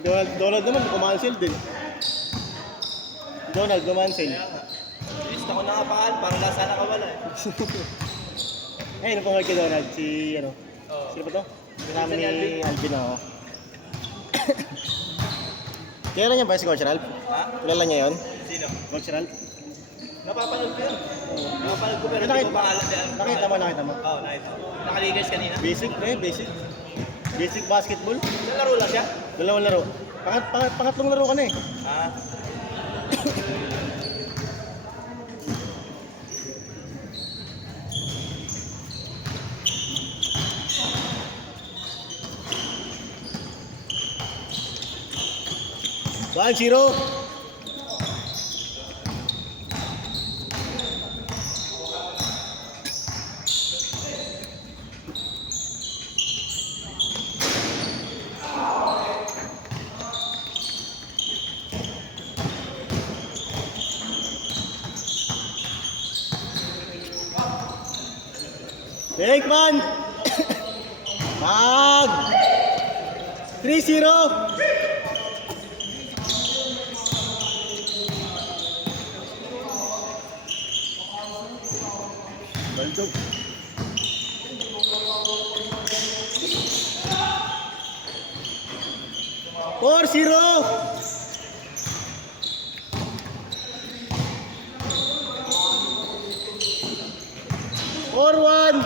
Donald naman, kumansel din. Donald, kumansel. List ako na kapahan, para nasa nakawala eh. Eh, ano pong kay Donald? Si, ano? Oo. Sino ba to? Kasama ni Alvin ako. Kilala niya ba si Coach Ralph? Ha? Kilala niya yun? Sino? Coach Ralph? Napapanood ko yun. Napapanood ko pero Nakita- hindi ko pangalan din. Nakita mo? Oo, nakita ko. Nakaligas kanina. Basic, basic. Basic basketball. Nalaro lang siya? Dalawang laro. Pangatlong laro ka na eh. Ah. One, zero. Take man. Mag. 3-0. Baldog. Four, zero. Four, one.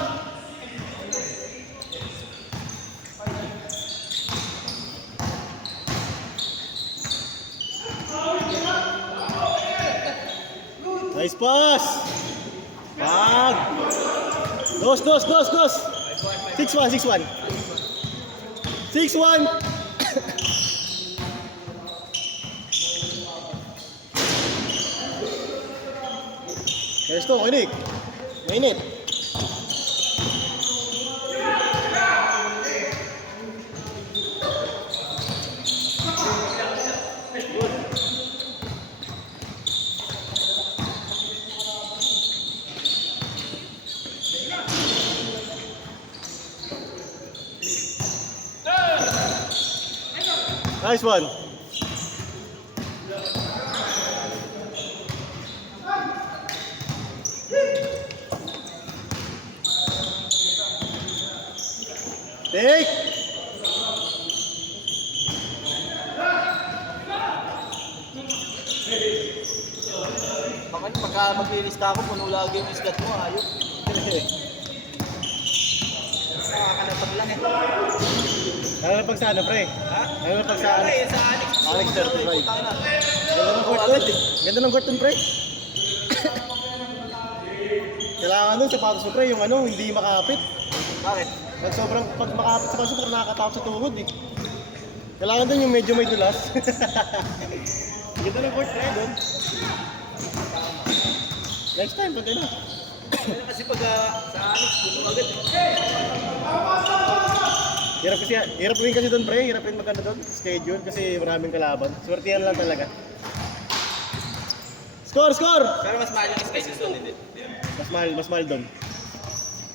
Nice pass. Bag. Dos. 6-1, 6-1. 6-1. Gusto, mainit. Mainit. Nice one. Take. Baka pagka maglilista ako, puno lagi yung isdat mo, ayok. Nakakanapag lang eh. Ano na pag sa ano, pre? Ha? Ano na pag sa ano? Ay, sa Alex. Alex 35. Putang na. Ganda ng court dun. Ganda ng court dun, pre. Kailangan dun, sapatos mo, pre, yung ano, hindi makapit. Bakit? Pag makapit sa paso, parang nakakatakot sa tuhod eh. Kailangan dun yung medyo may dulas. Ganda ng court, pre, dun. Next time, pag ano. Kasi pag sa Alex, puno agad. Hirap rin kasi doon, pre. Hirap rin maganda doon. Schedule kasi maraming kalaban. Swertihan lang talaga. Score! Pero mas mahal yung schedule doon, hindi. Mas mahal doon.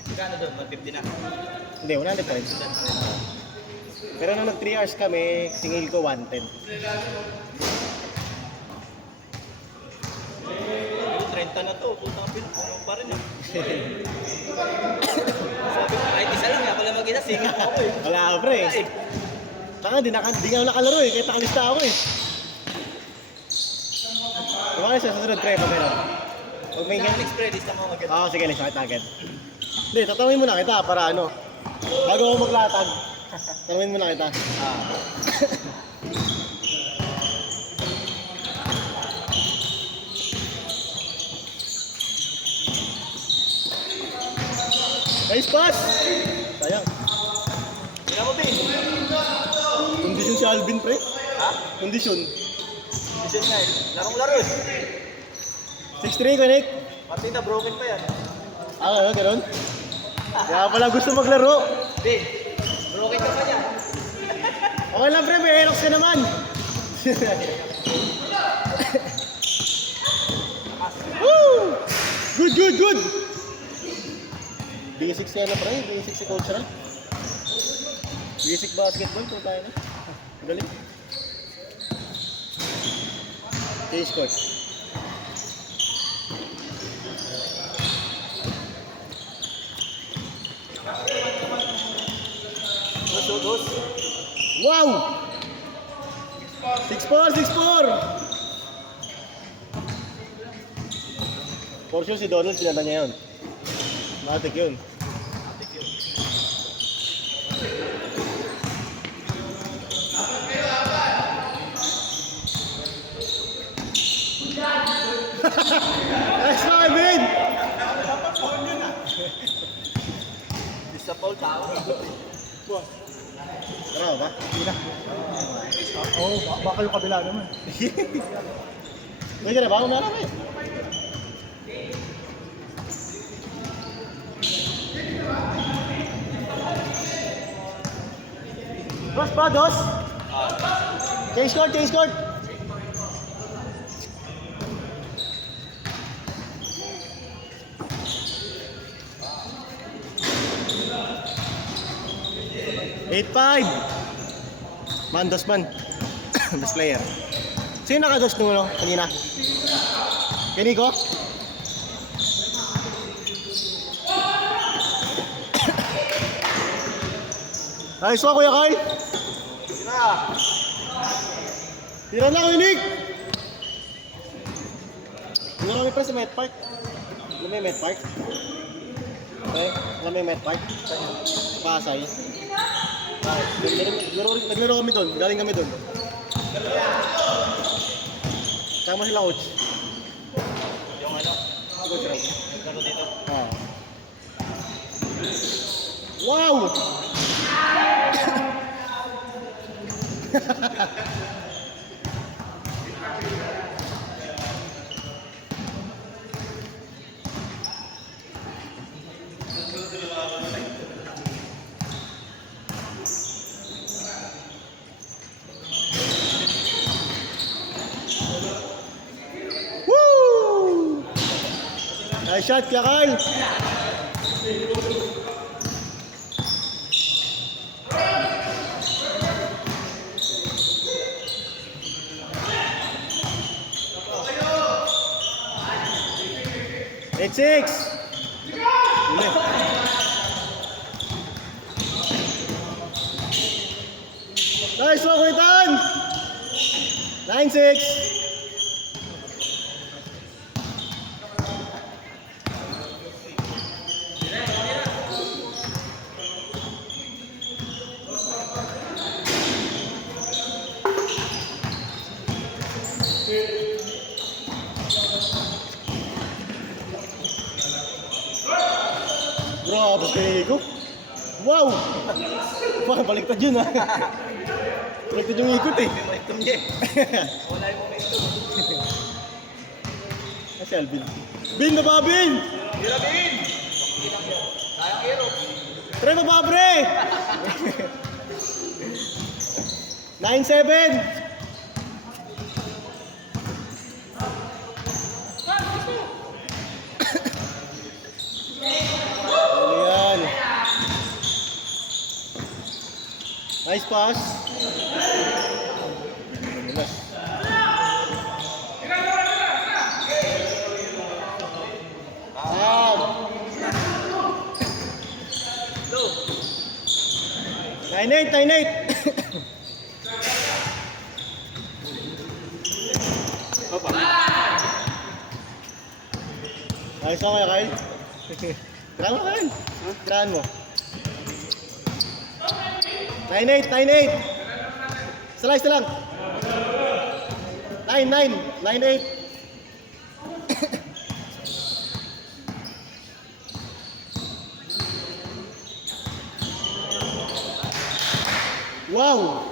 Magkano doon? 150 na. Hindi, 100 pa rin. Pero nung nag 3 hours kami, singil ko 110. Yung 30 na to, putang puno pa rin eh. Sabi ko, kahit isa lang, ako lang mag-isa, singit ako eh. Wala ka, pre. Saka di nga ako nakalaro eh. Kaya nakalista ako eh. Kumakain siya sa sunod, pre. Pag ano. Pag may Sa Alex Predis na ako mag-isa. Oo, sige, let's makita agad. Hindi, tatawin muna kita para ano. Bago ako maglatag. Tanungin muna kita. Nice pass! Sayang. Tingnan mo, Bin. Kondisyon si Alvin, pre. Ha? Kondisyon. Vision nga eh. Larong-laro eh. 6'3", connect. Pati na broken pa yan. Ah, gano'n? Kaya pala gusto maglaro. Bin, broken ka pa niya. Okay lang, pre. May Aerox ka naman. Woo! Good! Basic si ano, pre. Basic si Coach Ralph. Basic basketball. Kung tayo na. Galing. Change court. Dos. Wow! 6-4, 6-4! For sure si Donald, pinanda niya yun. Matik yun. Nice one, Vin! Isa Paul, tao. Tara ba? Hindi na. Oo, baka yung kabila naman. Pwede na ba? Umara ba eh? Dos pa, dos! Change court, change court! Eight five. Man, dos man. Dos player. Sino nakados nung ano, kanina? Kaniko? Nice one, Kuya Carl. Tira. Tira na, Kuya Nick. Tira kami pa sa Met Park. Alam mo yung Met Park? Okay, alam mo yung Met Park? Pasay. Naglaro kami doon, galing kami doon. Sama sila coach. Yung ano, Coach Rob. nagkaro dito. Ah. Wow! Woo! Nice shot, Kuya Carl. Eight six. Uli. Nice one, Kuitan. 9-6. Grabe kayo ko. Wow! Parang baliktad yun ha. Baliktad yung ikot eh. Momentum niya eh. Wala yung momentum. Kasi Alvin. Bin na ba, Bin? Tira din! Sayang hero. Try na ba, pre? 9-7. Ano yan? Nice pass. Nice. Low. 9-8, 9-8. Ayos ako kaya, Kyle. Tirahan mo, Kyle. Tirahan mo. 9-8, 9-8. Slice na lang. 9-9, 9-8. Wow!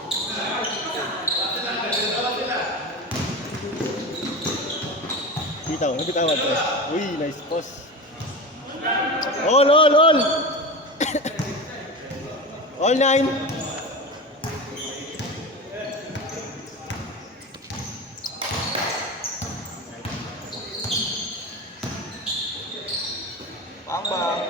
Bitaw, nabitawan ko. Uy, nice post. All, all, all! All 9. Bang bang.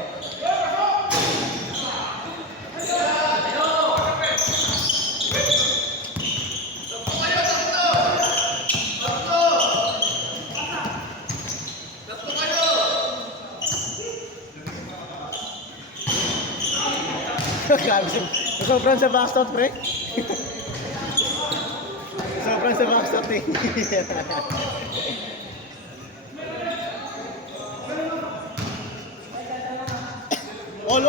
Sobrang sa backstop, pre. Sobrang sa backstop, eh. All.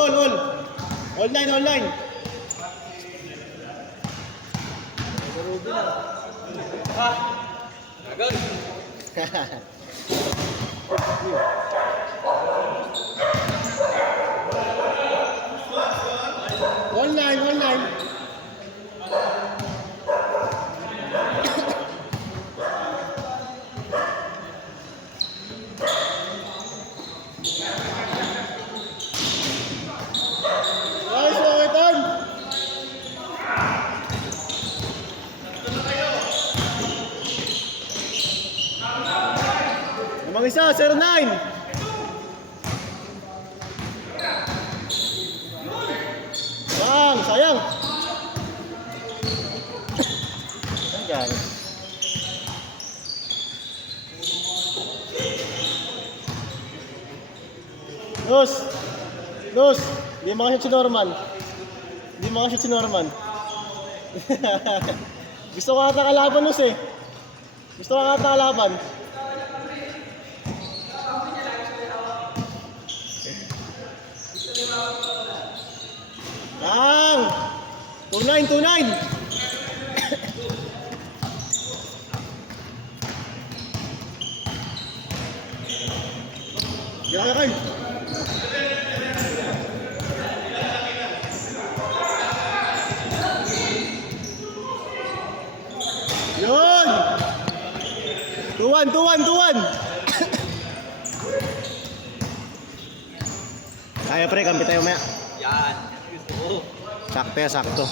Online. Ruby na. Agad. Online. Nice, Oweton! Namang isa, 09! Sayang! Ang gano'n. Los! Hindi makashoot si Norman. Gusto ko ata kalaban, Los, eh. Ang! 29! Yakay! Yun! 2-1! Kaya pre, kampi tayo maya. Yan. Gusto ko. Sakto.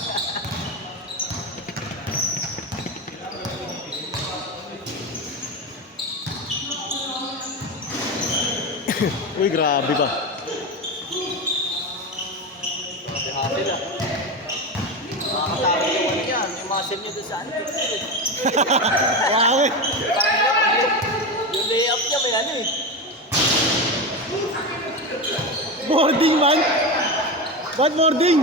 Uy, grabe ba? Happy na. Makakatabi yung ano yan. Yung muscle nyo doon sa ano. Wow, eh. Yung layup niya may ano eh. Boarding, man. Bad boarding.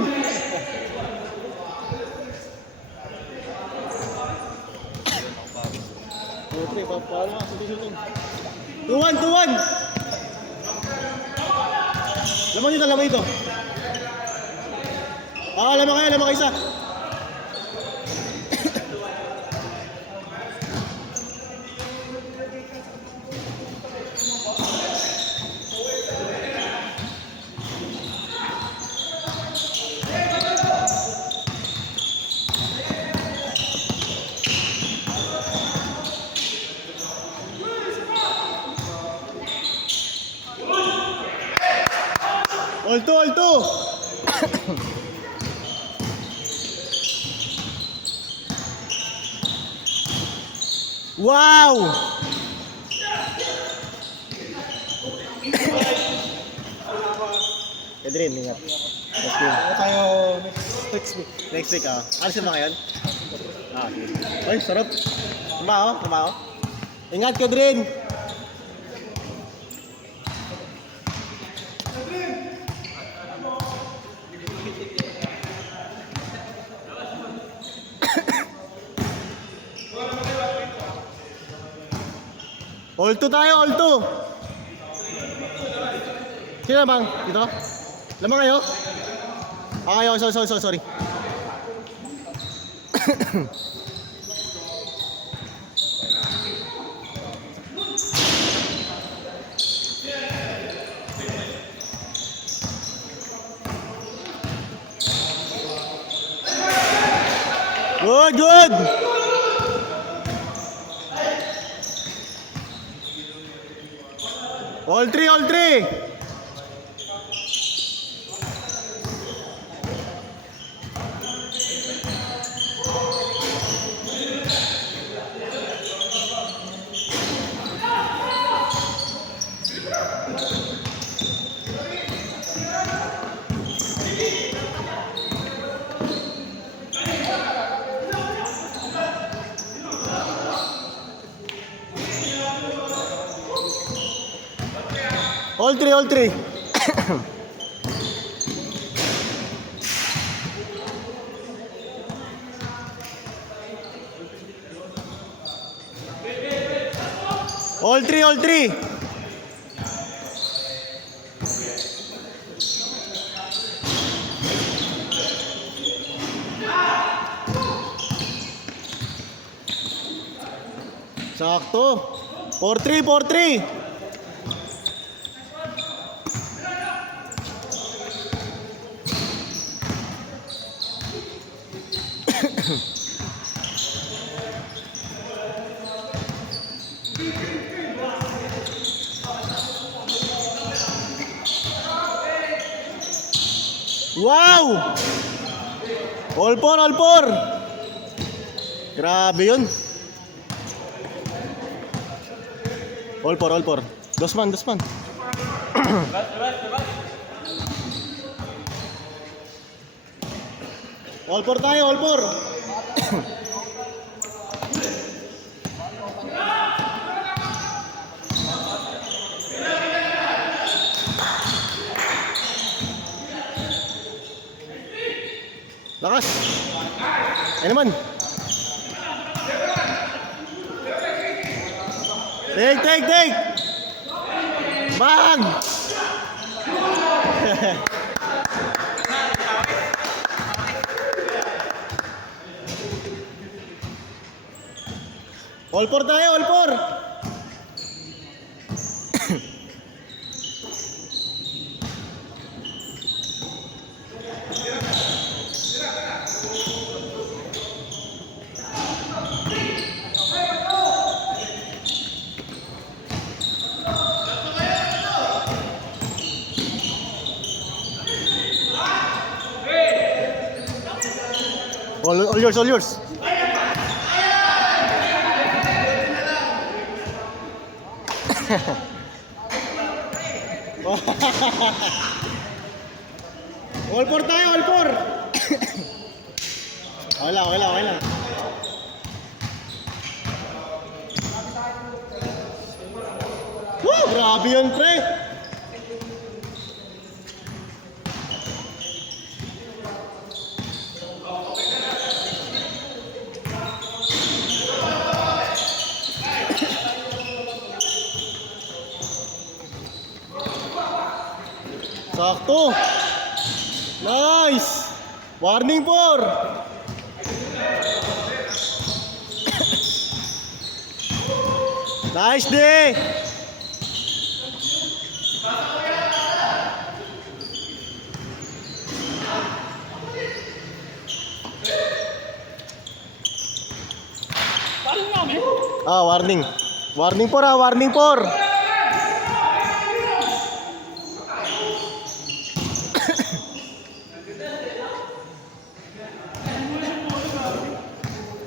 Pre, paano nga? Susunod. 2-1! Lamang ito. Lamang kayo isa. All two. Wow! Edrin, ingat. Next game. Tayo Next week, ah. Alis na ba ngayon? Sige. Ay, sarap. Tumao. Ingat ka, Edrin. All two tayo. Sino bang? Dito? Lamang kayo? Ayaw, sorry. Good! All three! All three. All three, all three. Sakto. 4-3, 4-3. Wow! All four, all four. Grabe yun. All four, all four. Dos man, dos man. All four tayo, all four. Lakas. Ay naman. Take. Bang! All four tayo, all four. All yours, all yours. All four tayo, all four. Okay lang. Woo! Grabe yun, pre. Sakto. Nice. Warning 4. Nice day. Warning. Warning 4 warning 4.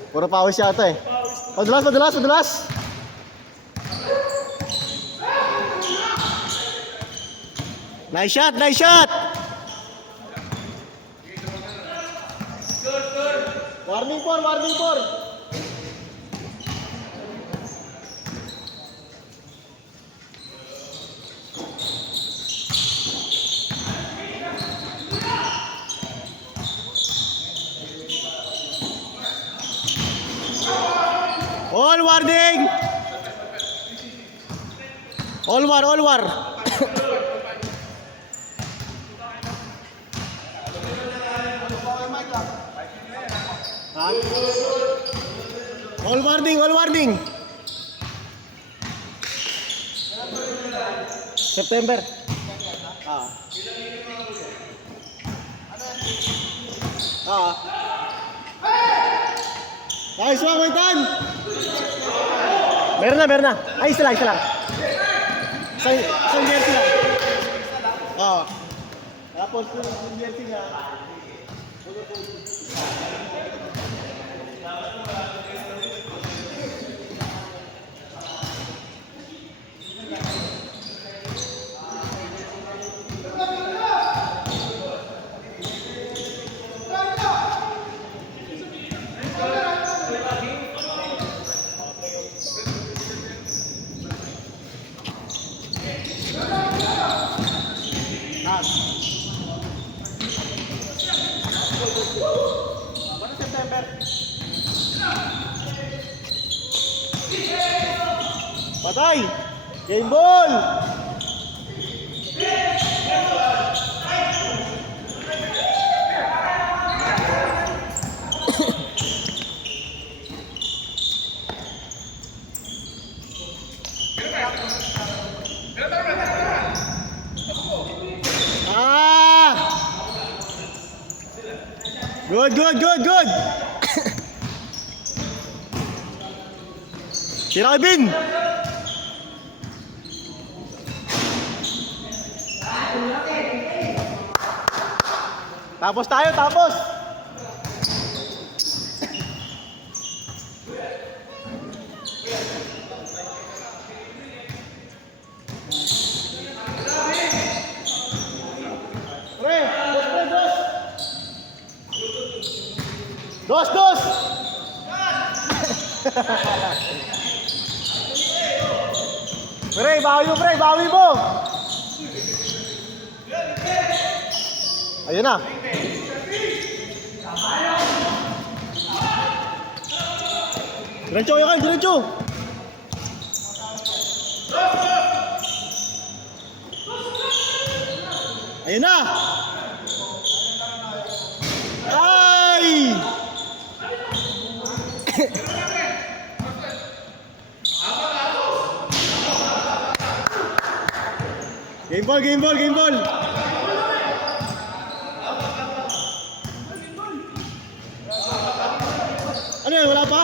Puro pawis yata eh. Madulas. Nice shot. Warning 4. All warning. All war. All warning. September. Nice one, Waitan. Meron na. Ay, isa lang. Isang jersey lang. Tapos yung jersey nga. Patay! Game ball! Ah! Good, good, good, good! Tira kay Bin! Tapos tayo, tapos! Pre, dos! Dos, dos! Pre, bawi mo! Ayun na. Diretso kayo kayo, diretso! Ayun na! Ay! Game ball, game ball, game ball! Ano yan, wala pa?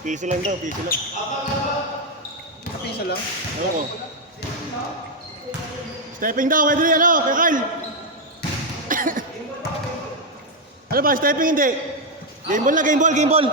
Piso lang daw, piso lang. Piso lang. Ano ko? Stepping daw, pwede rin ano, kay Kyle. Ano ba, stepping hindi? Game ball na, game ball, game ball.